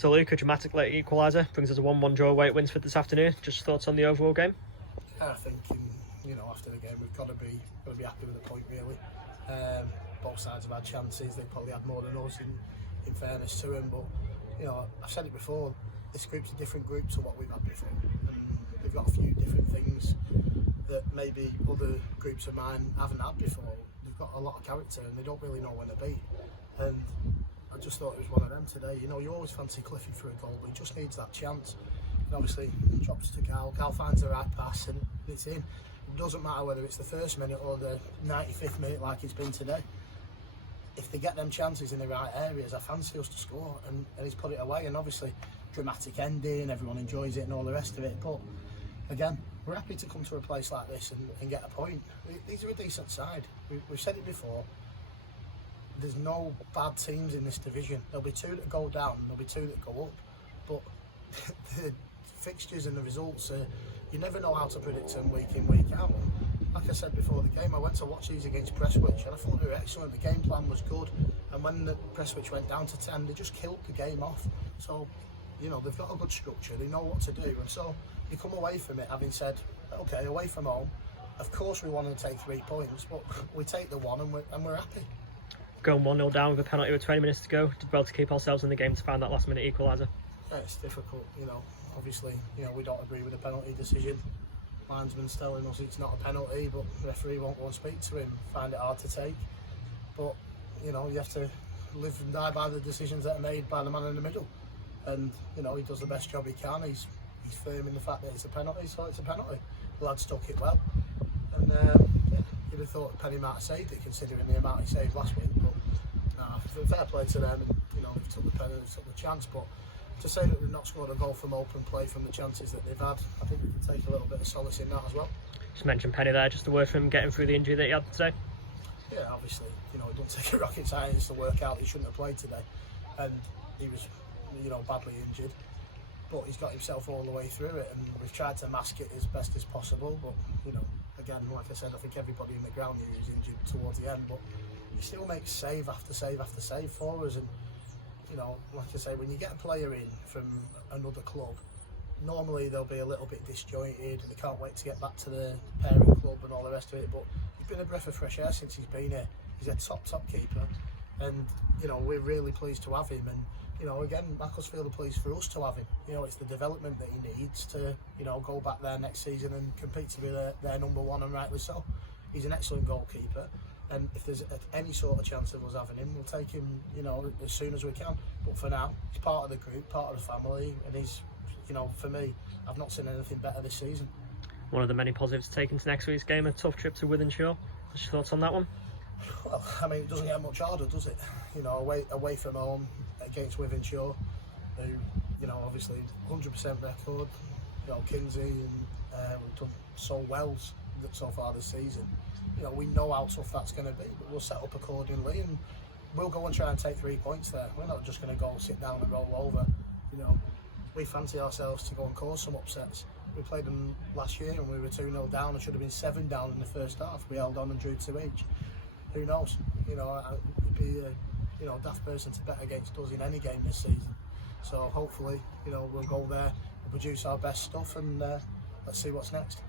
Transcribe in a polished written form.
So Luke, a dramatic late equaliser brings us a 1-1 draw away at Winsford this afternoon. Just thoughts on the overall game? I think after the game we've got to be happy with the point really. Both sides have had chances. They probably had more than us in fairness to them. But I've said it before. This group's a different group to what we've had before. And they've got a few different things that maybe other groups of mine haven't had before. They've got a lot of character and they don't really know when to be. And I just thought it was one of them today. You always fancy Cliffy for a goal, but he just needs that chance. And obviously, drops to Gal. Gal finds the right pass and it's in. It doesn't matter whether it's the first minute or the 95th minute like it's been today. If they get them chances in the right areas, I fancy us to score. And he's put it away. And obviously, dramatic ending, everyone enjoys it and all the rest of it. But again, we're happy to come to a place like this and get a point. These are a decent side. We've said it before. There's no bad teams in this division. There'll be two that go down, there'll be two that go up. But the fixtures and the results, you never know how to predict them week in, week out. Like I said before the game, I went to watch these against Prestwich and I thought they were excellent. The game plan was good. And when the Prestwich went down to 10, they just killed the game off. So, they've got a good structure, they know what to do. And so you come away from it having said, okay, away from home, of course we want to take 3 points, but we take the one and we're happy. Going 1-0 down with a penalty with 20 minutes to go, did well to keep ourselves in the game to find that last minute equaliser. Yeah, it's difficult, obviously, we don't agree with the penalty decision. Linesman's telling us it's not a penalty, but the referee won't go and speak to him, find it hard to take. But, you have to live and die by the decisions that are made by the man in the middle. And, he does the best job he can. He's firm in the fact that it's a penalty, so it's a penalty. The lad stuck it well. And, you'd have thought Penny might have saved it considering the amount he saved last week, but fair play to them. And, they've took the penalty, they've took the chance. But to say that they've not scored a goal from open play from the chances that they've had, I think we can take a little bit of solace in that as well. Just mentioned Penny there, just a word from him getting through the injury that he had today. Yeah, obviously, it don't take a rocket science to work out he shouldn't have played today, and he was, badly injured. But he's got himself all the way through it, and we've tried to mask it as best as possible. But again, like I said, I think everybody in the ground here is injured towards the end, but he still makes save after save after save for us. And like I say, when you get a player in from another club, normally they'll be a little bit disjointed. They can't wait to get back to the parent club and all the rest of it. But he's been a breath of fresh air since he's been here. He's a top keeper, and we're really pleased to have him. And again, Macclesfield are pleased for us to have him. It's the development that he needs to, go back there next season and compete to be their number one, and rightly so. He's an excellent goalkeeper, and if there's any sort of chance of us having him, we'll take him, as soon as we can. But for now, he's part of the group, part of the family, and he's, for me, I've not seen anything better this season. One of the many positives taken to next week's game, a tough trip to Wythenshawe. What's your thoughts on that one? Well, it doesn't get much harder, does it? Away from home against Winsford, who, obviously 100% record. Kinsey, and we've done so well so far this season. We know how tough that's going to be, but we'll set up accordingly, and we'll go and try and take 3 points there. We're not just going to go sit down and roll over. We fancy ourselves to go and cause some upsets. We played them last year and we were 2-0 down. It should have been 7 down in the first half. We held on and drew 2 each. Who knows? It'd be a daft person to bet against us in any game this season. So hopefully, we'll go there and produce our best stuff, and let's see what's next.